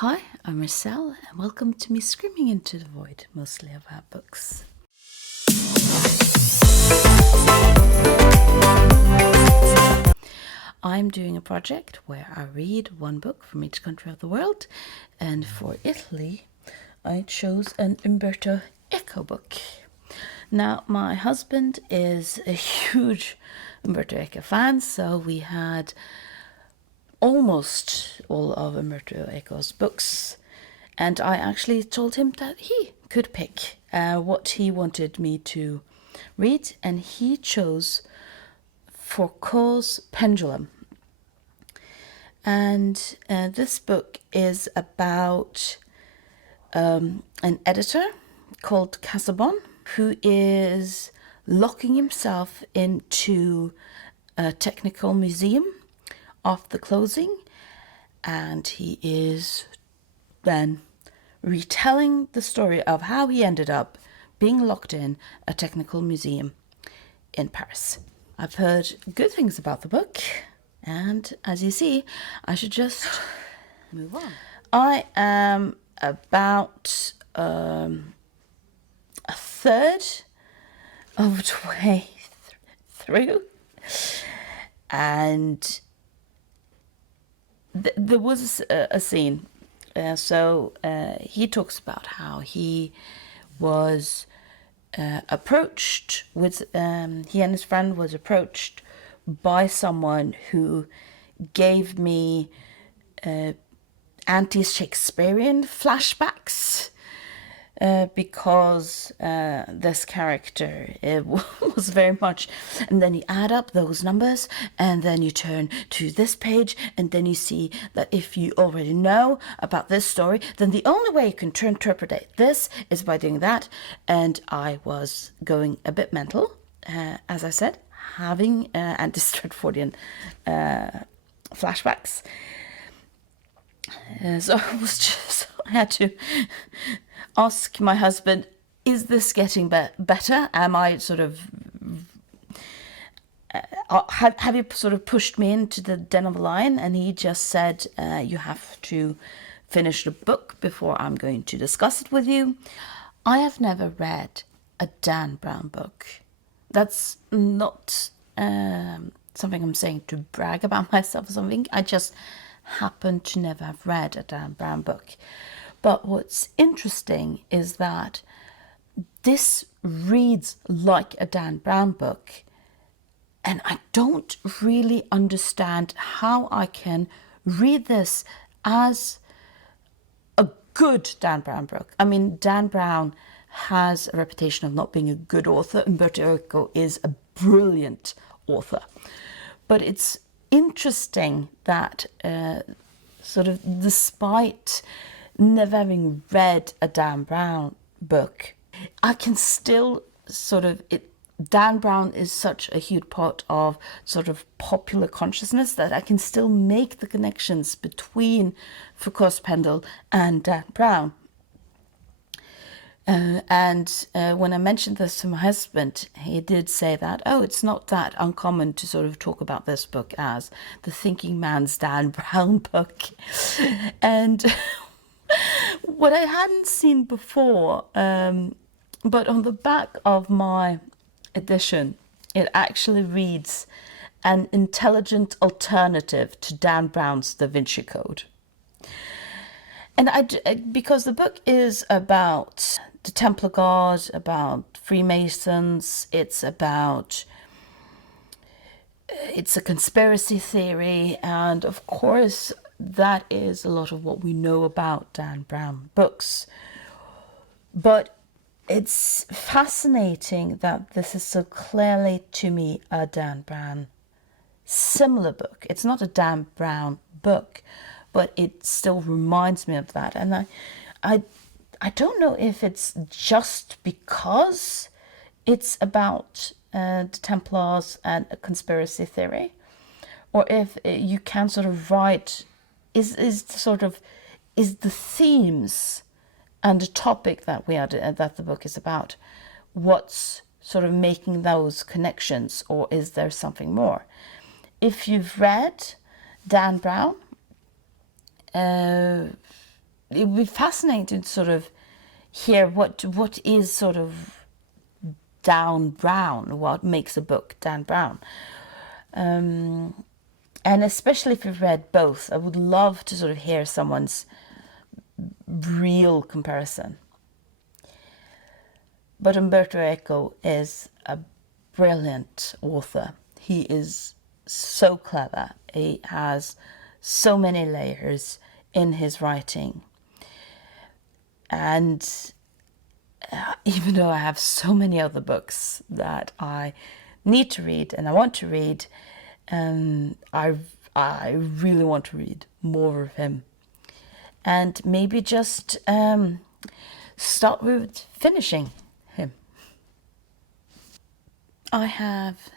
Hi, I'm Marcel, and welcome to me screaming into the void, mostly about books. I'm doing a project where I read one book from each country of the world, and for Italy, I chose an Umberto Eco book. Now, my husband is a huge Umberto Eco fan, so we had almost all of Umberto Eco's books, and I actually told him that he could pick what he wanted me to read, and he chose Foucault's Pendulum. And this book is about an editor called Casabon who is locking himself into a technical museum after the closing, and he is then retelling the story of how he ended up being locked in a technical museum in Paris. I've heard good things about the book, and as you see, I should just move on. I am about a third of the way through, and there was a scene. So he talks about how he was approached with, he and his friend was approached by someone who gave me anti-Shakespearean flashbacks because this character was very much, and then you add up those numbers and then you turn to this page and then you see that if you already know about this story, then the only way you can interpret this is by doing that. And I was going a bit mental, as I said, having anti-Stratfordian flashbacks. So I had to ask my husband, is this getting better? Am I sort of, have you sort of pushed me into the den of the lion? And he just said, you have to finish the book before I'm going to discuss it with you. I have never read a Dan Brown book. That's not something I'm saying to brag about myself or something. I just happen to never have read a Dan Brown book. But what's interesting is that this reads like a Dan Brown book, and I don't really understand how I can read this as a good Dan Brown book. I mean, Dan Brown has a reputation of not being a good author. Umberto Eco is a brilliant author. But it's interesting that sort of despite never having read a Dan Brown book, I can still sort of, Dan Brown is such a huge part of sort of popular consciousness that I can still make the connections between Foucault's Pendulum and Dan Brown. And when I mentioned this to my husband, he did say that, oh, it's not that uncommon to sort of talk about this book as the thinking man's Dan Brown book. And what I hadn't seen before, but on the back of my edition, it actually reads an intelligent alternative to Dan Brown's Da Vinci Code. And because the book is about the Templar Guard, about Freemasons, it's a conspiracy theory, and of course that is a lot of what we know about Dan Brown books. But it's fascinating that this is so clearly, to me, a Dan Brown similar book. It's not a Dan Brown book, but it still reminds me of that. And I don't know if it's just because it's about the Templars and a conspiracy theory, or if you can sort of write is the themes and the topic that that the book is about, what's sort of making those connections, or is there something more? If you've read Dan Brown, it would be fascinating to sort of hear what is sort of Dan Brown, what makes a book Dan Brown. And especially if you've read both, I would love to sort of hear someone's real comparison. But Umberto Eco is a brilliant author. He is so clever. He has so many layers in his writing. And even though I have so many other books that I need to read and I want to read, I really want to read more of him. And maybe just start with finishing him. I have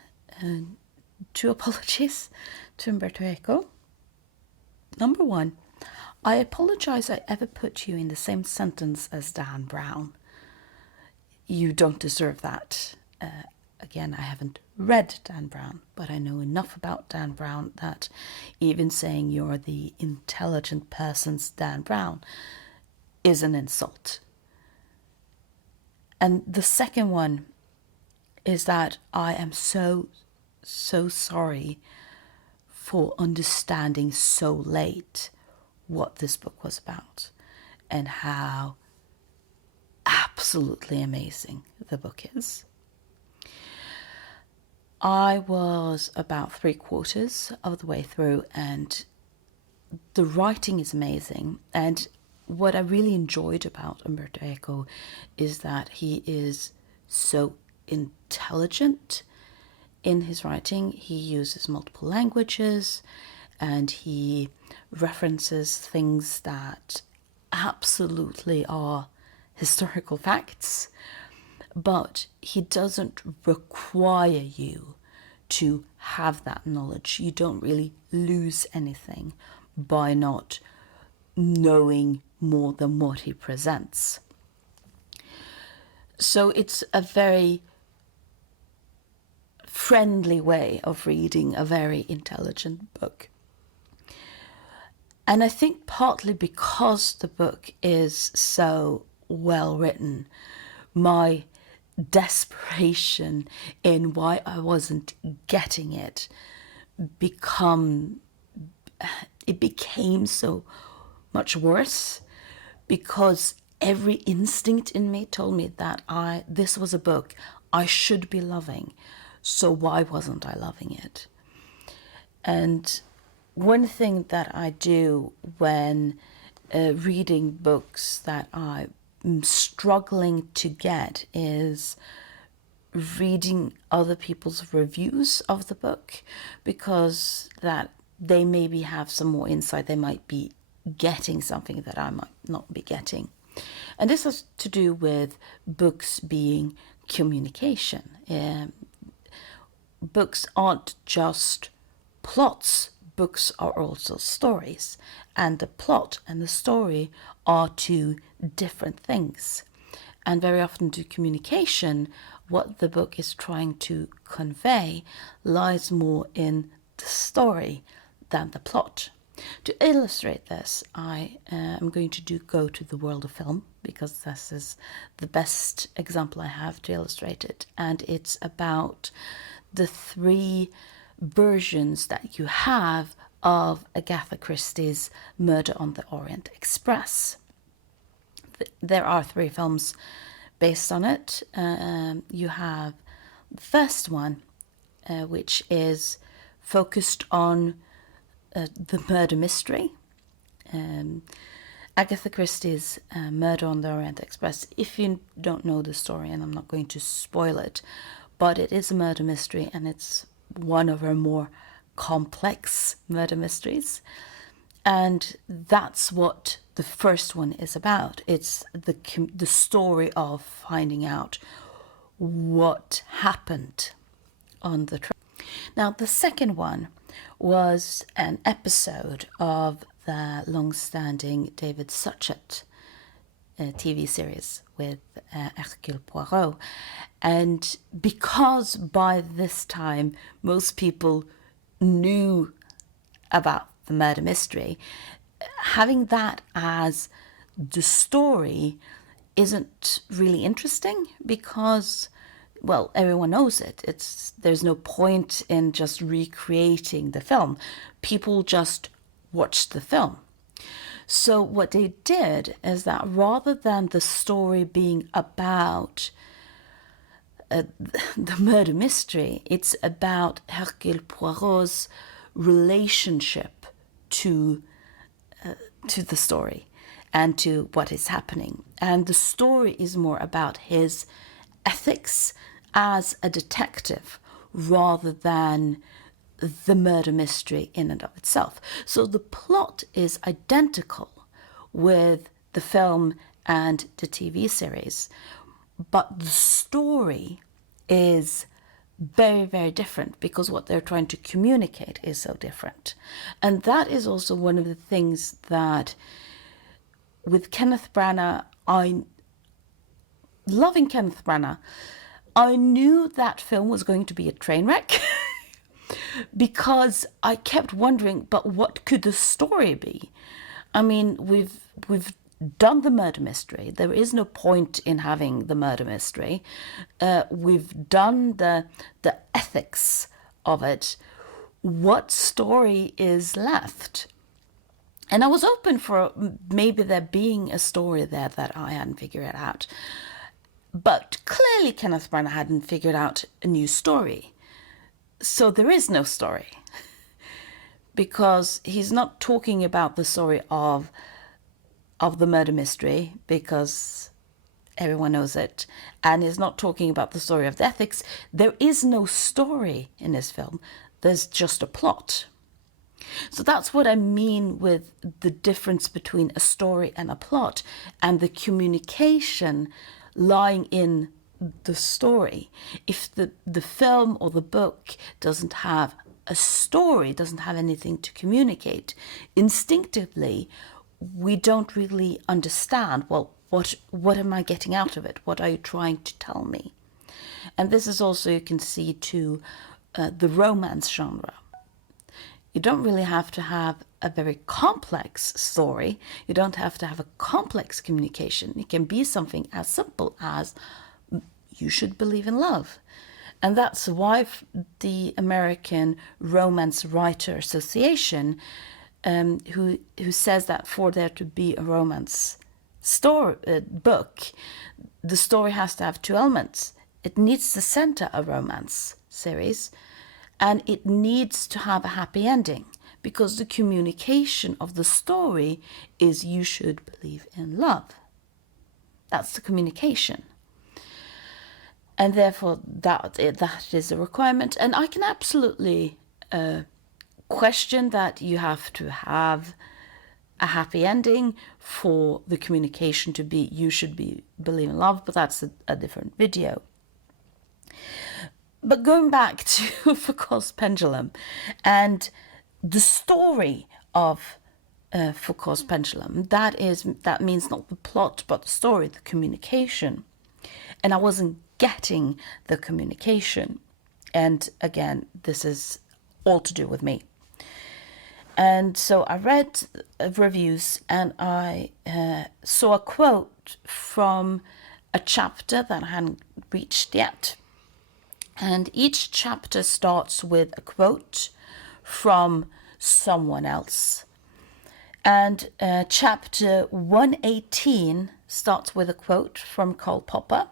two apologies to Umberto Eco. Number one, I apologize I ever put you in the same sentence as Dan Brown. You don't deserve that. Again, I haven't read Dan Brown, but I know enough about Dan Brown that even saying you're the intelligent person's Dan Brown is an insult. And the second one is that I am so sorry for understanding so late what this book was about and how absolutely amazing the book is. I was about 3/4 of the way through, and the writing is amazing. And what I really enjoyed about Umberto Eco is that he is so intelligent in his writing. He uses multiple languages and he references things that absolutely are historical facts, but he doesn't require you to have that knowledge. You don't really lose anything by not knowing more than what he presents. So it's a very friendly way of reading a very intelligent book. And I think partly because the book is so well written, my desperation in why I wasn't getting it became so much worse, because every instinct in me told me that this was a book I should be loving. So why wasn't I loving it? And one thing that I do when reading books that I'm struggling to get is reading other people's reviews of the book, because that they maybe have some more insight. They might be getting something that I might not be getting. And this has to do with books being communication. Books aren't just plots. Books are also stories, and the plot and the story are two different things. And very often to communication, what the book is trying to convey lies more in the story than the plot. To illustrate this, I am going to go to the world of film, because this is the best example I have to illustrate it. And it's about the three versions that you have of Agatha Christie's Murder on the Orient Express. There are 3 films based on it. You have the first one, which is focused on the murder mystery. Agatha Christie's Murder on the Orient Express. If you don't know the story, and I'm not going to spoil it, but it is a murder mystery, and it's one of her more complex murder mysteries. And that's what the first one is about. It's the story of finding out what happened on the train. Now, the second one was an episode of the long-standing David Suchet TV series with Hercule Poirot. And because by this time most people knew about the murder mystery, having that as the story isn't really interesting because, well, everyone knows it. There's no point in just recreating the film. People just watch the film. So what they did is that rather than the story being about the murder mystery, it's about Hercule Poirot's relationship to the story and to what is happening. And the story is more about his ethics as a detective rather than the murder mystery in and of itself. So the plot is identical with the film and the TV series, but the story is very, very different because what they're trying to communicate is so different. And that is also one of the things that with Kenneth Branagh, loving Kenneth Branagh, I knew that film was going to be a train wreck because I kept wondering, but what could the story be? I mean, we've done the murder mystery. There is no point in having the murder mystery. We've done the ethics of it. What story is left? And I was open for maybe there being a story there that I hadn't figured out. But clearly Kenneth Branagh hadn't figured out a new story. So there is no story. Because he's not talking about the story of the murder mystery, because everyone knows it. And he's not talking about the story of the ethics. There is no story in this film. There's just a plot. So that's what I mean with the difference between a story and a plot, and the communication lying in the story. If the film or the book doesn't have a story, doesn't have anything to communicate, instinctively we don't really understand, well, what am I getting out of it? What are you trying to tell me? And this is also, you can see, to the romance genre. You don't really have to have a very complex story. You don't have to have a complex communication. It can be something as simple as you should believe in love. And that's why the American Romance Writer Association, who says that for there to be a romance book, the story has to have two elements. It needs to center a romance series, and it needs to have a happy ending, because the communication of the story is you should believe in love. That's the communication. And therefore that is a requirement. And I can absolutely question that you have to have a happy ending for the communication to be you should believe in love, but that's a different video. But going back to Foucault's pendulum and the story of Foucault's pendulum, that means not the plot, but the story, the communication. And I wasn't getting the communication. And again, this is all to do with me. And so I read reviews, and I saw a quote from a chapter that I hadn't reached yet. And each chapter starts with a quote from someone else. And chapter 118 starts with a quote from Karl Popper.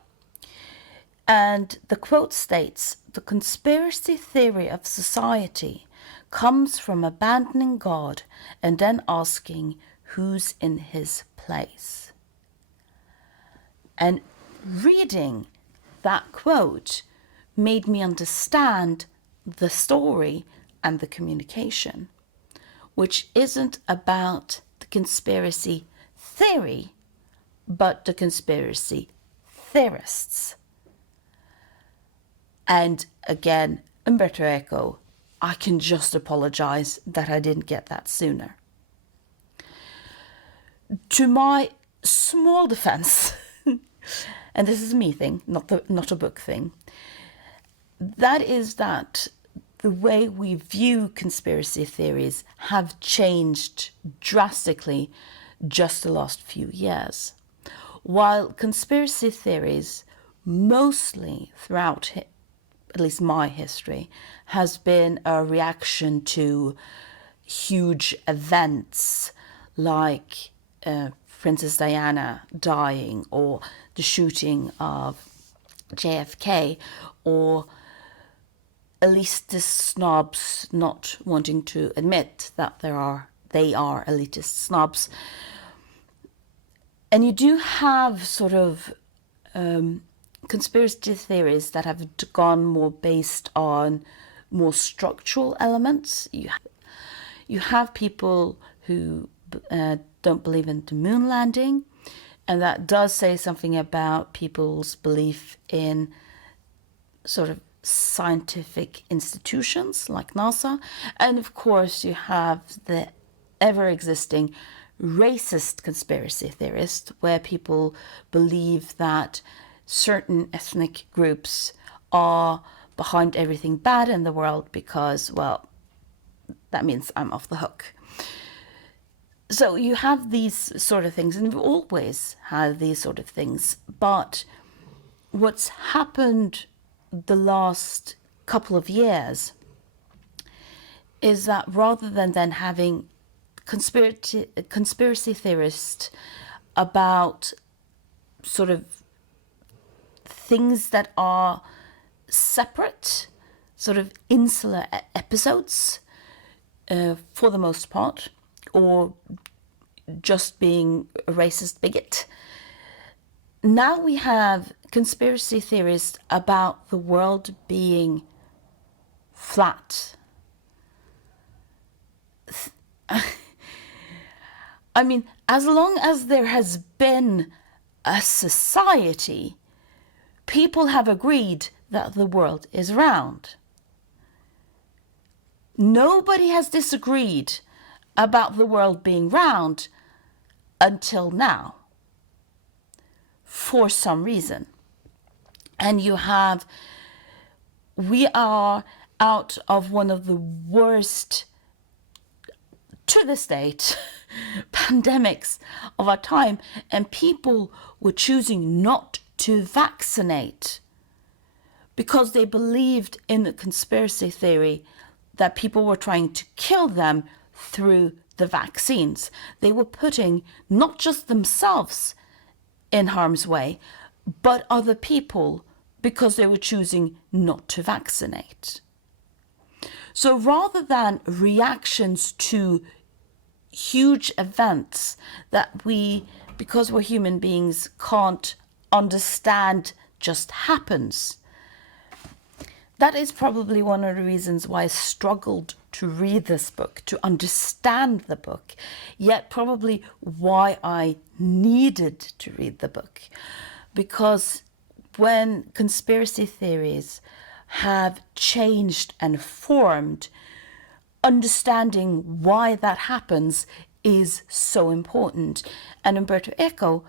And the quote states, "The conspiracy theory of society comes from abandoning God and then asking who's in his place." And reading that quote made me understand the story and the communication, which isn't about the conspiracy theory, but the conspiracy theorists. And again, Umberto Eco, I can just apologize that I didn't get that sooner. To my small defense, and this is a me thing, not a book thing, that is that the way we view conspiracy theories have changed drastically just the last few years. While conspiracy theories, mostly throughout at least my history, has been a reaction to huge events like Princess Diana dying, or the shooting of JFK, or elitist snobs not wanting to admit that they are elitist snobs. And you do have sort of conspiracy theories that have gone more based on more structural elements. You have people who don't believe in the moon landing, and that does say something about people's belief in sort of scientific institutions like NASA. And of course you have the ever-existing racist conspiracy theorists, where people believe that certain ethnic groups are behind everything bad in the world because, well, that means I'm off the hook. So you have these sort of things, and we've always had these sort of things. But what's happened the last couple of years is that rather than having conspiracy theorists about sort of things that are separate, sort of insular episodes for the most part, or just being a racist bigot. Now we have conspiracy theories about the world being flat. I mean, as long as there has been a society, people have agreed that the world is round. Nobody has disagreed about the world being round until now, for some reason. And we are out of one of the worst, to this date, pandemics of our time, and people were choosing not to vaccinate because they believed in the conspiracy theory that people were trying to kill them through the vaccines. They were putting not just themselves in harm's way, but other people, because they were choosing not to vaccinate. So rather than reactions to huge events that we, because we're human beings, can't understand just happens, that is probably one of the reasons why I struggled to read this book, to understand the book, yet probably why I needed to read the book. Because when conspiracy theories have changed and formed, understanding why that happens is so important. And Umberto Eco,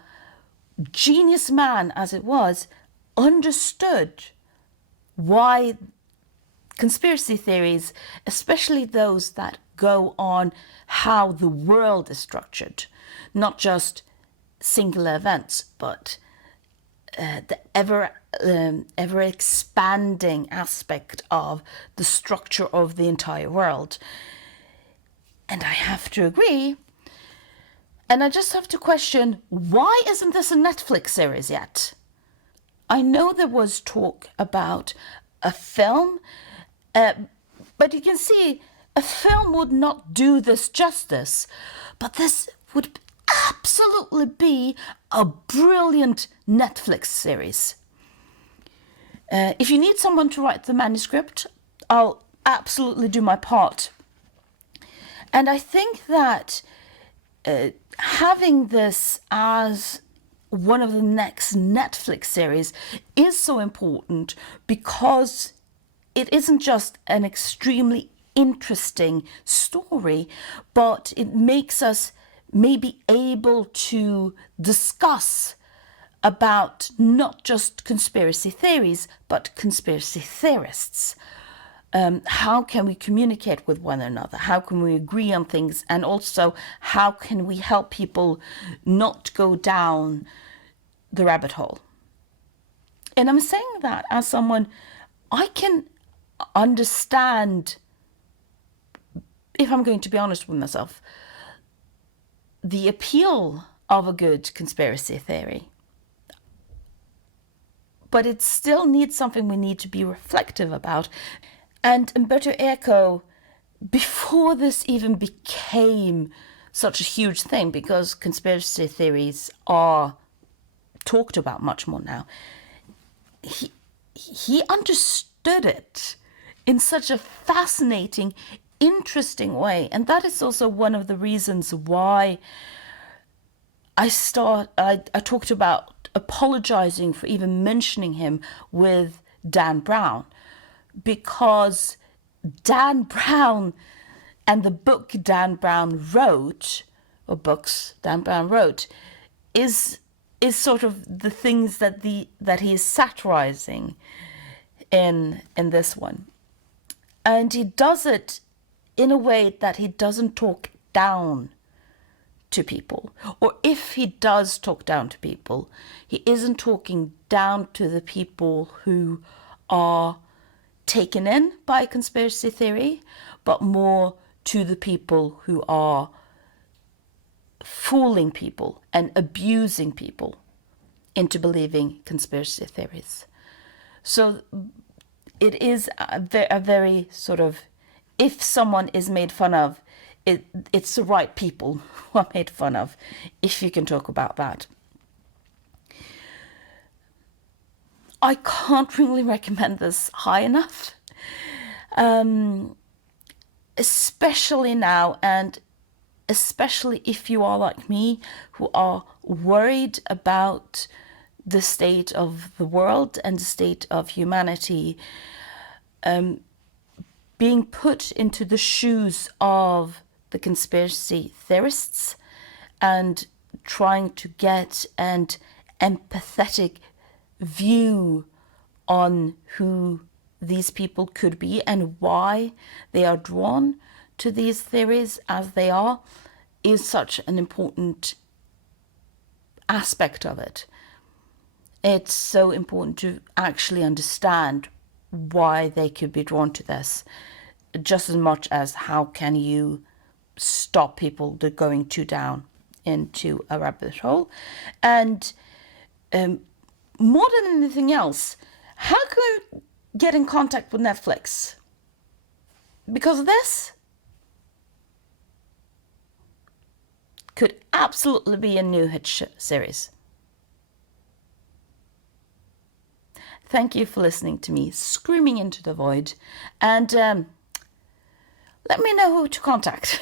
genius man as it was, understood why conspiracy theories, especially those that go on how the world is structured, not just singular events, but the ever expanding aspect of the structure of the entire world. And I have to agree. And I just have to question, why isn't this a Netflix series yet? I know there was talk about a film, but you can see a film would not do this justice. But this would absolutely be a brilliant Netflix series. If you need someone to write the manuscript, I'll absolutely do my part. And I think that having this as one of the next Netflix series is so important, because it isn't just an extremely interesting story, but it makes us maybe able to discuss about not just conspiracy theories, but conspiracy theorists. how can we communicate with one another? How can we agree on things? And also, how can we help people not go down the rabbit hole? And I'm saying that as someone, I can understand, if I'm going to be honest with myself, the appeal of a good conspiracy theory. But it still needs something we need to be reflective about. And Umberto Eco, before this even became such a huge thing, because conspiracy theories are talked about much more now, he understood it in such a fascinating, interesting way. And that is also one of the reasons why I talked about apologizing for even mentioning him with Dan Brown, because Dan Brown and the book Dan Brown wrote, or books Dan Brown wrote, is sort of the things that he is satirizing in this one. And he does it in a way that he doesn't talk down to people. Or if he does talk down to people, he isn't talking down to the people who are taken in by conspiracy theory, but more to the people who are fooling people and abusing people into believing conspiracy theories. So it is a very sort of, if someone is made fun of, it's the right people who are made fun of, if you can talk about that. I can't really recommend this high enough, especially now, and especially if you are like me, who are worried about the state of the world and the state of humanity, being put into the shoes of the conspiracy theorists and trying to get an empathetic view on who these people could be and why they are drawn to these theories as they are, is such an important aspect of it. It's so important to actually understand why they could be drawn to this, just as much as how can you stop people going too down into a rabbit hole. And more than anything else, how can we get in contact with Netflix? Because of this could absolutely be a new hit series. Thank you for listening to me screaming into the void, and let me know who to contact.